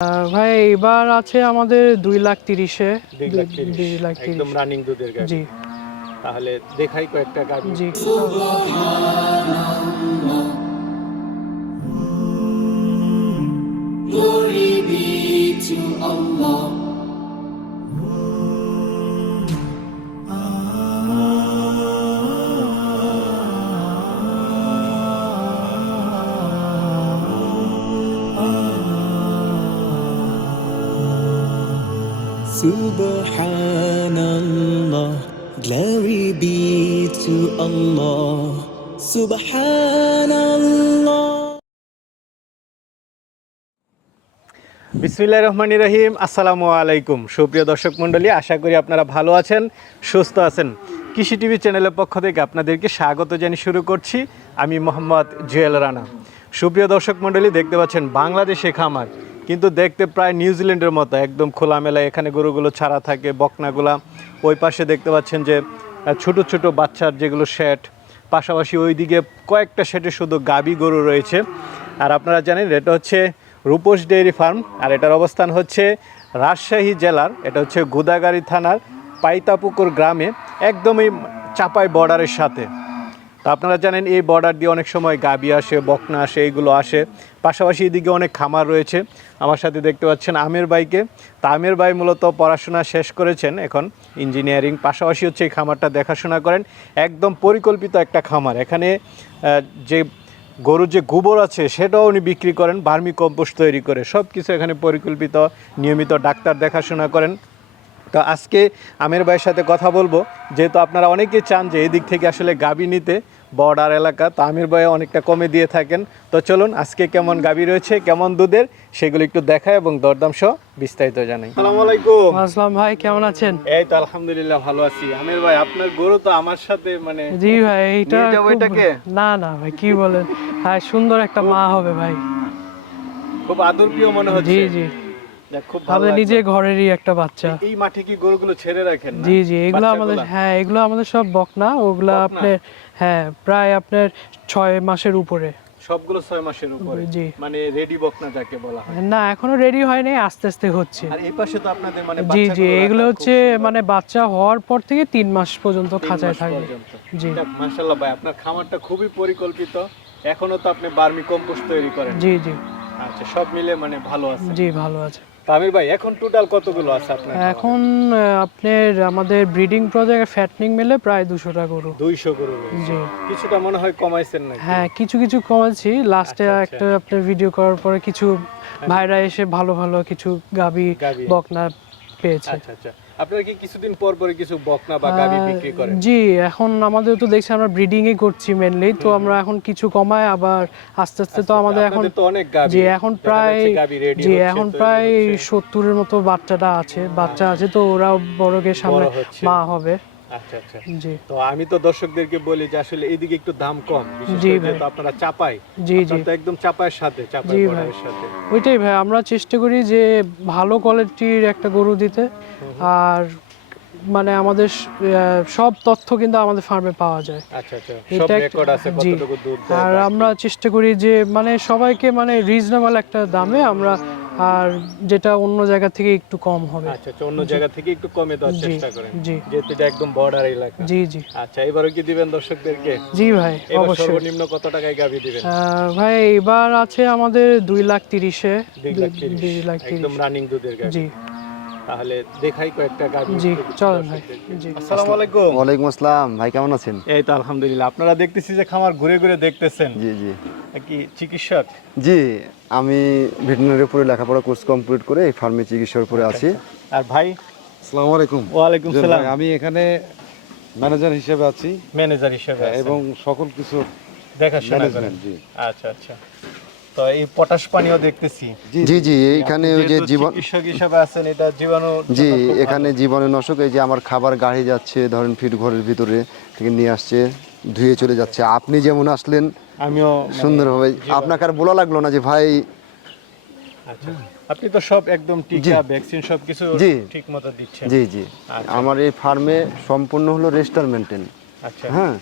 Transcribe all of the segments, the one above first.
আহ, ভাই এবার আছে আমাদের দুই লাখ তিরিশে। দুই লাখ তিরিশ। দুই লাখ তিরিশ। একদম রানিং দুধের গাড়ি। জি। তাহলে দেখাই কয়েকটা গাড়ি। জি। Glory be to Allah. Subhanallah, glory be to Allah. Subhanallah. বিসমিল্লাহ রহমান রহিম। আসসালামু আলাইকুম। সুপ্রিয় দর্শক মণ্ডলী আশা করি আপনারা ভালো আছেন সুস্থ আছেন। কৃষি টিভি চ্যানেলের পক্ষ থেকে আপনাদেরকে স্বাগত জানিয়ে শুরু করছি। আমি মোহাম্মদ জুয়েল রানা। সুপ্রিয় দর্শক মণ্ডলী দেখতে পাচ্ছেন বাংলাদেশে খামার। কিন্তু দেখতে প্রায় নিউজিল্যান্ডের মতো, একদম খোলামেলা, এখানে গরুগুলো ছাড়া থাকে, বকনাগুলা। ওই পাশে দেখতে পাচ্ছেন যে ছোট ছোট বাচ্চার যেগুলো শেড পাশাপাশি ওইদিকে কয়েকটা শেডে শুধু গাবি গরু রয়েছে। আর আপনারা জানেন, এটা হচ্ছে রূপস ডেইরি ফার্ম, আর এটার অবস্থান হচ্ছে রাজশাহী জেলার, এটা হচ্ছে গোদাগাড়ি থানার পাইতাপুকুর গ্রামে, একদমই চাপাই বর্ডারের সাথে। আপনারা জানেন, এই বর্ডার দিয়ে অনেক সময় গাবি আসে, বকনা আসে এইগুলো আসে। পাশাপাশি এদিকে অনেক খামার রয়েছে। আমার সাথে দেখতে পাচ্ছেন আমের বাইকে তা আমের ভাই মূলত পড়াশোনা শেষ করেছেন এখন ইঞ্জিনিয়ারিং পাশাপাশি হচ্ছে এই খামারটা দেখাশোনা করেন। একদম পরিকল্পিত একটা খামার। এখানে যে গরুর যে গোবর আছে, সেটাও উনি বিক্রি করেন ভার্মি কম্পোস্ট তৈরি করে। সব কিছু এখানে পরিকল্পিত, নিয়মিত ডাক্তার দেখাশোনা করেন। তো আজকে আমের ভাইয়ের সাথে কথা বলব। যেহেতু আপনারা অনেকেই চান যে এই দিক থেকে আসলে গাবি নিতে বর্ডার এলাকা। তো আমির ভাই অনেকটা কমে দিয়ে থাকেন। তো চলুন আজকে কেমন গাবি রয়েছে কেমন দুধের সেগুলো একটু দেখায় এবং দরদাম সহ বিস্তারিত জানাই। আসসালামু আলাইকুম। আসলাম ভাই কেমন আছেন? এই তো আলহামদুলিল্লাহ ভালো আছি। আমির ভাই আপনার গরু তো আমার সাথে মানে জি ভাই যাব এটাকে? না না ভাই কি বলেন? হ্যাঁ সুন্দর একটা মা হবে ভাই। খুব আদর প্রিয় মনে হচ্ছে। জি জি। আমাদের। নিজে ঘরেরই একটা বাচ্চা। এই মাঠে কি গরুগুলো ছেড়ে রাখেন জি জি এগুলো আমাদের হ্যাঁ এগুলো আমাদের সব বকনা ওগুলা আপনার হ্যাঁ প্রায় আপনার ছয় মাসের উপরে। সবগুলো ছয় মাসের উপরে? জি। মানে রেডি বকনা যাকে বলা হয়। না এখনও রেডি হয়নি আস্তে আস্তে হচ্ছে। আর এই পাশে তো আপনাদের মানে জি জি এগুলো হচ্ছে মানে বাচ্চা হওয়ার পর থেকে তিন মাস পর্যন্ত খাঁচায় থাকবে জি। মাশাআল্লাহ ভাই আপনার খামারটা খুবই পরিকল্পিত। এখনও তো আপনি বার্মি কম্পোস্ট তৈরি করেন। জি জি। আচ্ছা সব মিলে মানে ভালো আছে। জি ভালো আছে। তামির ভাই এখন টোটাল কতগুলো আছে আপনার এখন আপনার আমাদের ব্রিডিং প্রজেক্ট ফ্যাটনিং মিলে প্রায় দুশোটা গরু। দুইশো গরু জি। কিছুটা মনে হয় কমাইছেন নাকি? হ্যাঁ কিছু কিছু কমাইছি। লাস্টে আচ্ছা, একটা আপনার ভিডিও করার পরে কিছু ভাইরা এসে ভালো ভালো কিছু গাবি। বকনা পেয়েছে। আচ্ছা আচ্ছা। আপনারা কি কিছুদিন পর পরে কিছু বকনা বা গাবি বিক্রি করেন? জি এখন আমাদের তো দেখছি আমরা ব্রিডিং এ করছি মেনলি তো আমরা এখন কিছু কমায় আবার আস্তে আস্তে তো আমাদের এখন তো অনেক গাবি জি এখন প্রায় জি এখন প্রায় সত্তরের মতো বাচ্চাটা আছে বাচ্চা আছে তো ওরাও বড়কে সামনে মা হবে। আচ্ছা আচ্ছা। জি। তো আমি তো দর্শকদেরকে বলি যে আসলে এইদিকে একটু দাম কম জি ভাই। আপনারা চাপাই জি জি। একদম চাপায়ের সাথে চাপাই সাথে। ওইটাই ভাই আমরা চেষ্টা করি যে ভালো কোয়ালিটির একটা গরু দিতে। আর মানে আমাদের সব তথ্য কিন্তু আমাদের ফার্মে পাওয়া যায়। আচ্ছা আচ্ছা। সব রেকর্ড আছে কতটুকু দুধ আর আমরা চেষ্টা করি যে মানে সবাইকে মানে রিজনেবল একটা দামে আমরা আর যেটা অন্য জায়গা থেকে একটু কম হবে। আচ্ছা আচ্ছা অন্য জায়গা থেকে একটু কমে দেওয়ার চেষ্টা করেন। জি। যেহেতু এটা একদম বর্ডার এলাকা। জি জি। আচ্ছা এবারও কি দিবেন দর্শকদেরকে? জি ভাই এবার অবশ্যই। সর্বনিম্ন কত টাকায় গাবি দিবেন? ভাই এবার আছে আমাদের দুই লাখ তিরিশে। দুই লাখ তিরিশ। একদম রানিং দুধের গাবি। জি। তাহলে দেখাই কয়েকটা গাভি জি, চলেন ভাই, জি। আসসালামু আলাইকুম। ওয়ালাইকুম আসসালাম ভাই কেমন আছেন? এই তো আলহামদুলিল্লাহ। আপনারা দেখতেছি যে খামার ঘুরে ঘুরে দেখতেছেন। জি জি। কি চিকিৎসক? জি আমি ভেটেরিনারি উপরে লেখাপড়া কোর্স কমপ্লিট করে এই ফার্মে চিকিৎসার উপরে আছি। আর ভাই? আসসালামু আলাইকুম। ওয়ালাইকুম সালাম। আমি এখানে ম্যানেজার হিসেবে আছি। ম্যানেজার হিসেবে এবং সকল কিছু দেখাশোনা করেন। জি। আচ্ছা আচ্ছা। তো এই পটাশ পানিও দেখতেছি। জি জি এইখানে ওই যে জীবন চিকিৎসক হিসেবে আছেন এটা জীবাণু জি এখানে জীবনে নশক এই যে আমার খাবার গাড়ি যাচ্ছে ধরেন ফিট ঘরের ভিতরে থেকে নিয়ে আসছে ধুয়ে চলে যাচ্ছে। আপনি যেমন আসলেন আমিও মানে- সুন্দরভাবে। আপনাকে আর বলা লাগল না যে ভাই আচ্ছা আপনি তো সব একদম টিকা ভ্যাকসিন সব কিছু জি। ঠিক মতো দিচ্ছেন। জি জি। আচ্ছা। আমার এই ফার্মে সম্পূর্ণ হলো রেজিস্টার মেনটেন। আচ্ছা। হ্যাঁ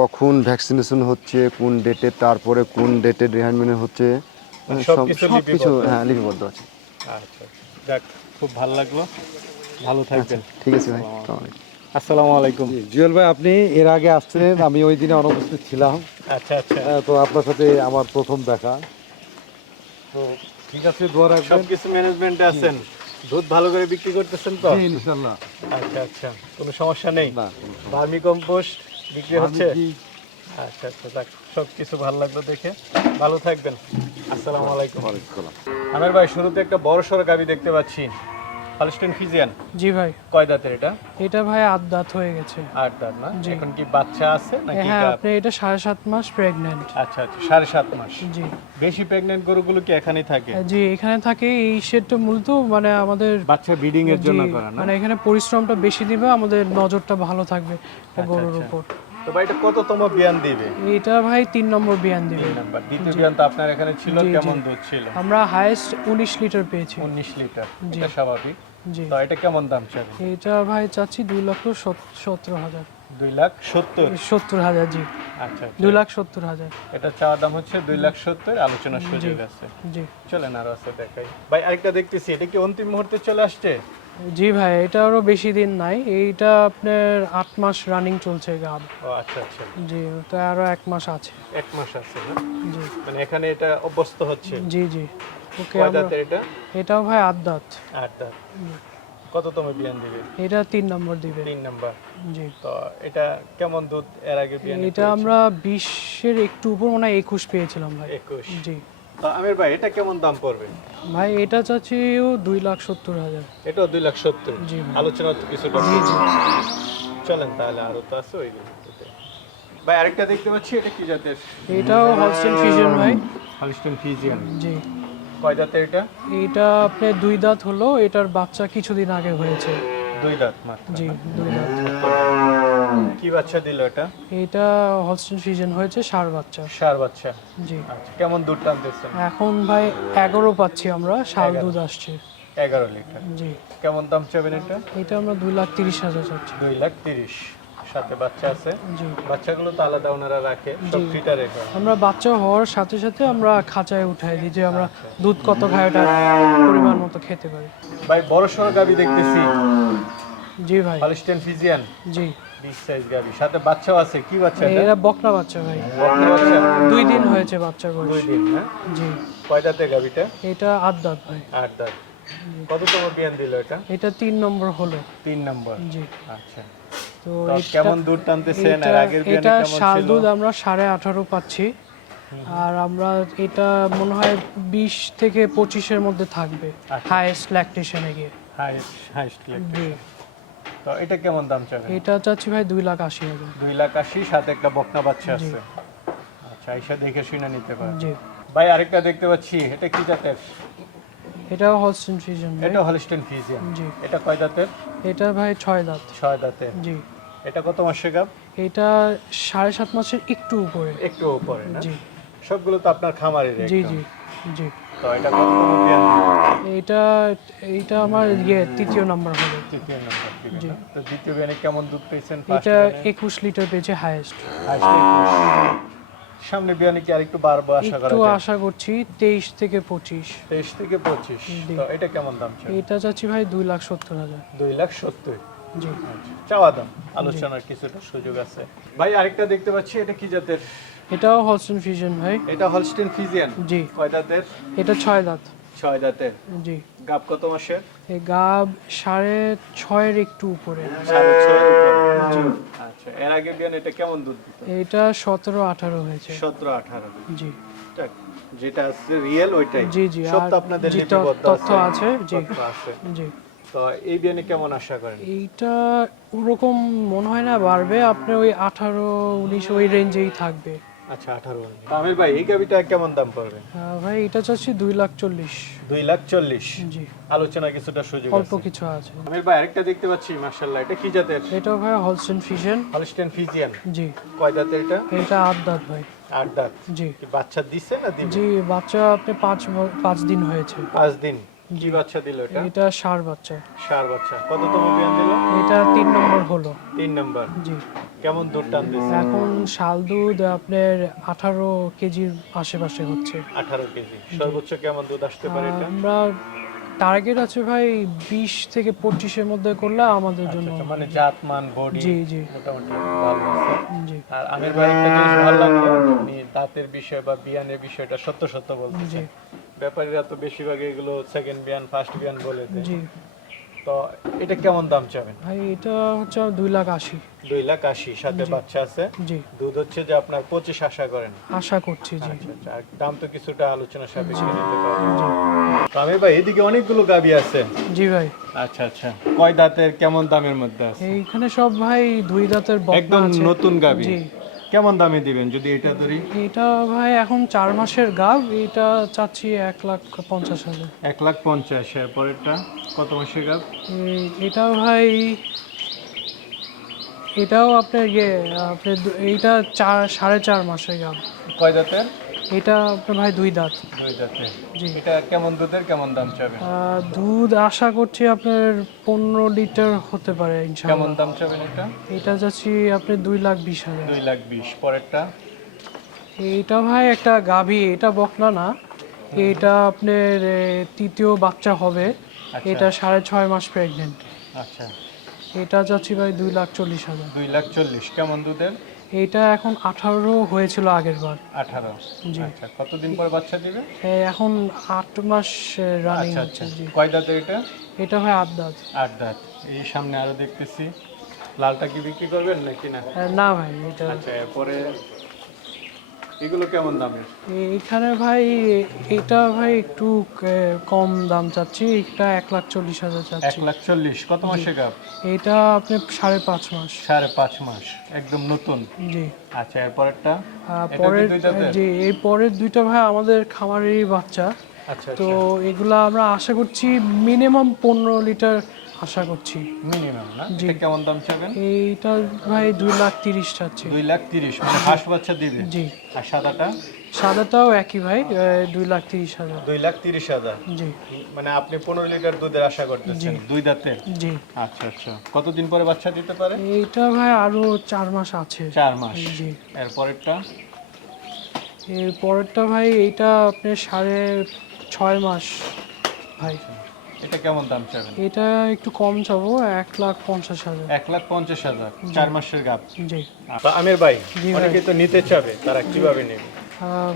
কখন ভ্যাকসিনেশন হচ্ছে কোন ডেটে তারপরে কোন ডেটে রিহাইনমেন্ট হচ্ছে? মানে সব সবকিছু কিছু হ্যাঁ লিপিবদ্ধ আছে। আচ্ছা যাক খুব ভালো লাগল। ভালো থাকবেন। ঠিক আছে ভাই আসসালামু আলাইকুম। আসসালামু জুয়েল ভাই আপনি এর আগে আসছিলেন আমি ওই দিনে অনুপস্থিত ছিলাম। আচ্ছা আচ্ছা। তো আপনার সাথে আমার প্রথম দেখা। তো ঠিক আছে দোয়া রাখবেন। সবকিছু ম্যানেজমেন্টে আছেন। দুধ ভালো করে বিক্রি করতেছেন তো? জি, ইনশাল্লাহ। আচ্ছা আচ্ছা কোনো সমস্যা নেই। না। ভার্মি কম্পোস্ট বিক্রি হচ্ছে? আচ্ছা আচ্ছা যাক সব কিছু ভালো লাগল দেখে। ভালো থাকবেন। আসসালামু আলাইকুম। আমের ভাই শুরুতে একটা বড় সড়ো গাড়ি দেখতে পাচ্ছি। Holstein Friesian? জি ভাই। কয় দাঁতের এটা? এটা ভাই আট দাঁত হয়ে গেছে। আট দাঁত না? এখন কি বাচ্চা আছে নাকি হ্যাঁ আপনি এটা সাড়ে সাত মাস প্রেগনেন্ট আচ্ছা আচ্ছা সাড়ে সাত মাস। জি। বেশি প্রেগনেন্ট গরুগুলো কি এখানেই থাকে? জি এখানে থাকে এই শেডটা মূলত মানে আমাদের বাচ্চা ব্রিডিং এর জন্য করা না? মানে এখানে পরিশ্রমটা বেশি দিবে আমাদের নজরটা ভালো থাকবে গরুর আচ্ছা। উপর। তো ভাই এটা কততম বিয়ান দিবে? এটা ভাই তিন নম্বর বিয়ান দিবে। নাম্বার। দ্বিতীয় বিয়ান তো আপনার এখানে ছিল। কেমন দুধ ছিল? আমরা হাইয়েস্ট উনিশ লিটার পেয়েছি। উনিশ লিটার এটা স্বাভাবিক। তো এটা কেমন দাম চাবে? এটা ভাই চাচ্ছি দুই লক্ষ সত- সত্তর হাজার। দুই লাখ সত্তর? সত্তর হাজার জি। আচ্ছা আচ্ছা। দুই লাখ সত্তর হাজার। এটা চাওয়া দাম হচ্ছে দুই লাখ সত্তর আলোচনার সুযোগ আছে। জি। চলেন আরও আছে দেখাই। ভাই আরেকটা দেখতেছি এটা কি অন্তিম মুহূর্তে চলে আসছে? জি ভাই এটা আরও বেশি দিন নাই। এইটা আপনার আট মাস রানিং চলছে গাব ও আচ্ছা আচ্ছা। জি ওটা আরও এক মাস আছে। এক মাস আছে না? জি। মানে এখানে এটা অভ্যস্ত হচ্ছে? জি জি। ওকে দাঁতের এটা? এটাও ভাই আট দাঁত। আট দাঁত। কততম বিয়ান দিবে? এটা তিন নম্বর দিবে। তিন নম্বর। জি। তো এটা কেমন দুধ এর আগে বিয়ান এটা আমরা বিশের একটু উপর মনে হয় একুশ পেয়েছিলাম ভাই। একুশ। জি। তো আমির ভাই এটা কেমন দাম পড়বে? ভাই এটা চাচ্ছি ও দুই লাখ সত্তর হাজার। এটাও দুই লাখ সত্তর? জি আলোচনা কিছুটা চলেন তাহলে আরও তো আছে ওইগুলো ভাই আরেকটা দেখতে পাচ্ছি এটা কি জাতের? এটাও হলস্টেন ফিজিয়ান ভাই। হলিস্টন ফিজিয়ান জি। কয় দাঁতের এটা? এটা আপনার দুই দাঁত হলো এটার বাচ্চা কিছুদিন আগে হয়েছে। দুই দাঁত মাত্র। জি দুই দাঁত। কি বাচ্চা দিল এটা? এটা হলস্টেন ফিজিয়ান হয়েছে সার বাচ্চা। সার বাচ্চা। জি। আচ্ছা কেমন দুধ টানতেছেন? এখন ভাই এগারো পাচ্ছি আমরা এগারো। দুধ আসছে। এগারো লিটার। জি। কেমন দাম চাবেন এটা? এটা আমরা দুই লাখ তিরিশ হাজার চাচ্ছি। দুই লাখ তিরিশ। সাথে বাচ্চা আছে। জি। বাচ্চাগুলো তো আলাদা ওনারা রাখে সব। ফিটারে আমরা বাচ্চা হওয়ার সাথে সাথে আমরা খাঁচায় উঠাই দিই যে আমরা দুধ কত খাই ওটা পরিমাণ মতো খেতে পারি। ভাই বড় সড়ো গাবি দেখতেছি। জি ভাই। হলিস্টেন ফিজিয়ান জি। বিগ সাইজ গাবি সাথে বাচ্চাও আছে। কি বাচ্চা এটা? এরা বকনা বাচ্চা ভাই। বকনা বাচ্চা। দুই দিন হয়েছে বাচ্চার দুই দিন জি। কয় দাঁতে গাবিটা এটা আট দাঁত ভাই। আট দাঁত। কততম বিয়ান দিল এটা? এটা তিন নম্বর হলো। তিন নম্বর। জি। আচ্ছা। তো কেমন দুধ টানতেছেন? আর আগের বিয়ানে এটা শাল দুধ আমরা সাড়ে আঠারো পাচ্ছি। আর আমরা এটা মনে হয় বিশ থেকে পঁচিশের মধ্যে থাকবে। আচ্ছা। হাইয়েস্ট ল্যাকটেশনে গিয়ে। হাইস্ট হাইস্ট জি। তো এটা কেমন দাম এটা চাচ্ছি ভাই দুই লাখ আশি হাজার। দুই লাখ আশি সাথে একটা বকনা বাচ্চা আছে। আচ্ছা আইসা দেখে শুনে নিতে জি। ভাই আরেকটা দেখতে পাচ্ছি এটা কি জাতের? এটাও হলস্টেন ফিজিয়ান এটা হলিস্টেন ফিজিয়ান জি। এটা কয় দাঁতের? এটা ভাই ছয় দাঁত। ছয় দাঁতের। জি। এটা কত মাসে গাব? এটা সাড়ে সাত মাসের একটু উপরে। একটু উপরে জি। সবগুলো তো আপনার খামারের জি জি জি। তো এটা কত এটা এটা আমার ইয়ে তৃতীয় নাম্বার হবে। তৃতীয় নম্বর জি। তো দ্বিতীয় বিয়ানে কেমন দুধ পেয়েছেন? এটা একুশ লিটার পেয়েছে হাইয়েস্ট সামনে বিয়ানে কি আরেকটু বাড়বো আশা করা একটু আশা করছি তেইশ থেকে পঁচিশ। তেইশ থেকে পঁচিশ। জি। তো এটা কেমন দাম চাই এটা চাচ্ছি ভাই দুই লাখ সত্তর হাজার। দুই লাখ সত্তর। জি। চাওয়া দাম। আলোচনার কিছুটা সুযোগ আছে। ভাই আরেকটা দেখতে পাচ্ছি এটা কি জাতের? এটাও হলস্টেন ফিজিয়ান ভাই। এটা হলস্টেন ফিজিয়ান জি। কয় দাঁতের? এটা ছয় দাঁত। ছয় দাঁতের। জি। গাব কত মাসের? এই গাব সাড়ে ছয়ের একটু উপরে। সাড়ে ছয়ের উপরে। আচ্ছা এর আগে বিয়ান এটা কেমন দুধ দিত? এটা সতেরো আঠারো হয়েছে। সতেরো আঠারো। জি। যেটা আছে রিয়েল ওইটাই। জি, জি, সব তো আপনাদের তথ্য আছে, জি। আছে। জি। তো এই বিয়ানে কেমন আশা করেন? এইটা ওরকম মনে হয় না বাড়বে। আপনার ওই আঠারো উনিশ ওই রেঞ্জেই থাকবে। আচ্ছা আঠারো আমির ভাই এই গাবিটা কেমন দাম পড়বে? ভাই এটা চাচ্ছি দুই লাখ চল্লিশ। দুই লাখ চল্লিশ? জি। আলোচনা কিছুটা সুযোগ অল্প কিছু আছে। আমির ভাই আরেকটা দেখতে পাচ্ছি মার্শাল্লাহ এটা কি জাতের? এটাও ভাই হলস্টেন ফিশন হলস্টেন ফিজিয়ান জি। কয় দাঁতের এটা? এটা আট দাঁত ভাই। আট দাঁত? জি। বাচ্চা দিছে না দিবে? জি বাচ্চা আপনি পাঁচ পাঁচ দিন হয়েছে। পাঁচ দিন? কি বাচ্চা দিল এটা? এটা সার বাচ্চা। সার বাচ্চা। কততম বিয়ান দিল? এটা তিন নম্বর হলো। তিন নম্বর। জি। কেমন দুধ টানতেছে? এখন শাল দুধ আপনার আঠারো কেজির আশেপাশে হচ্ছে। আঠারো কেজি। সর্বোচ্চ কেমন দুধ আসতে পারে এটা? আমরা টার্গেট আছে ভাই বিশ থেকে পঁচিশের মধ্যে করলে আমাদের জন্য আচ্ছা, মানে জাতমান বডি জি, জি। মোটামুটি ভালো আছে। জি। আর আমির ভাই একটা জিনিস ভালো লাগল আপনি দাঁতের বিষয় বা বিয়ানের বিষয়টা সত্য সত্য জি। বলতেছেন ব্যাপারীরা তো বেশিরভাগ এগুলো সেকেন্ড বিয়ান ফার্স্ট বিয়ান বলে দেয়। জি। তো এটা কেমন দাম চাবেন? ভাই এটা হচ্ছে দুই লাখ আশি। দুই লাখ আশি সাথে বাচ্চা আছে। জি। দুধ হচ্ছে যে আপনার পঁচিশ আশা করেন। আশা করছি জি। আচ্ছা আচ্ছা। আর দাম তো কিছুটা আলোচনা সাপেক্ষে নিতে পারবেন তো ভাই এদিকে অনেকগুলো গাবি আছে। জি ভাই। আচ্ছা আচ্ছা। কয় দাঁতের কেমন দামের মধ্যে আছে? এইখানে সব ভাই দুই দাঁতের একদম নতুন গাবি। জি। কেমন দামে দিবেন যদি এটা ধরি? এটা ভাই এখন চার মাসের গাব এটা চাচ্ছি এক লাখ পঞ্চাশ হাজার। এক লাখ পঞ্চাশ এর পরেরটা কত মাসের গাব? এটাও এটা ভাই এটাও আপনার ইয়ে আপনার এইটা চার সাড়ে চার মাসের গাব। কয় দাঁতের? এটা আপনার ভাই দুই দাঁত। দুই দাঁতের জি। এটা কেমন দুধের কেমন দাম চাবেন? দুধ আশা করছি আপনার পনেরো লিটার হতে পারে কেমন দাম চাবেন এটা? এটা যাচ্ছি আপনার দুই লাখ বিশ হাজার। দুই লাখ বিশ। পরেরটা? এইটা ভাই একটা গাভী এটা বকনা না। এটা আপনার তৃতীয় বাচ্চা হবে। এটা সাড়ে ছয় মাস প্রেগনেন্ট আচ্ছা। এটা যাচ্ছি ভাই দুই লাখ চল্লিশ হাজার। দুই লাখ চল্লিশ। কেমন দুধের? এটা এখন আঠারো হয়েছিল আগের বার আঠারো। জি। আচ্ছা কতদিন পর বাচ্চা দিবে? এখন আট মাস রানিং আচ্ছা হচ্ছে আচ্ছা। জি। কয় দাঁতে এটা? এটা হয় আট দাঁত। আট দাঁত। এই সামনে আরও দেখতেছি। লালটা কি বিক্রি করবেন নাকি না? না ভাই এটা আচ্ছা এরপরে এগুলো কেমন দামের এইখানে ভাই এটা ভাই একটু কম দাম চাচ্ছি। এটা এক লাখ চল্লিশ হাজার এক লাখ চল্লিশ। কত মাসে এটা আপনি সাড়ে পাঁচ মাস। সাড়ে পাঁচ মাস। একদম নতুন? জি। আচ্ছা এরপরেরটা পরের জি এই পরের দুইটা ভাই আমাদের খামারেরই বাচ্চা। আচ্ছা তো এগুলা আমরা আশা করছি মিনিমাম পনেরো লিটার আশা করছি মিনিমাম না? এটা কেমন দাম চাবেন? এইটা ভাই দুই লাখ তিরিশ চাচ্ছি। দুই লাখ তিরিশ মানে হাঁস বাচ্চা দিবে? জি। আর সাদাটা? সাদাটাও একই ভাই দুই লাখ তিরিশ হাজার। দুই লাখ তিরিশ হাজার? জি। মানে আপনি পনেরো লিটার দুধের আশা করতেছেন দুই দাঁতে? জি। আচ্ছা আচ্ছা। কতদিন পরে বাচ্চা দিতে পারে? এইটা ভাই আরও চার মাস আছে। চার মাস। জি। এরপরেরটা এর পরেরটা ভাই এইটা আপনি সাড়ে ছয় মাস ভাই। এটা কেমন দাম চাবেন? এটা একটু কম চাবো এক লাখ পঞ্চাশ হাজার। এক লাখ পঞ্চাশ হাজার চার মাসের গাপ জি। আমির ভাই অনেকে তো নিতে চাবে তারা কীভাবে নেবে?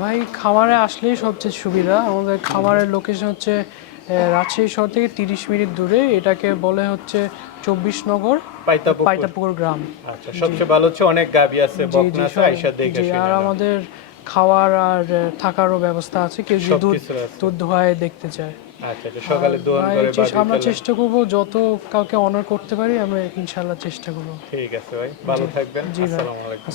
ভাই খামারে আসলেই সবচেয়ে সুবিধা। আমাদের খামারের লোকেশন হচ্ছে রাজশাহী শহর থেকে তিরিশ মিনিট দূরে। এটাকে বলে হচ্ছে চব্বিশ নগর পাইতাপুকুর। গ্রাম। আচ্ছা সবচেয়ে ভালো হচ্ছে অনেক গাবি আছে বকনা আছে সব- দেখে আর আমাদের খাওয়ার আর থাকারও ব্যবস্থা আছে। কেউ যদি দুধ দুধ দোহায় দেখতে চায়। আচ্ছা আচ্ছা আমরা চেষ্টা করব যত কাউকে অনার করতে পারি আমরা ইনশাল্লাহ চেষ্টা করব ঠিক আছে ভাই ভালো থাকবেন। আসসালামু আলাইকুম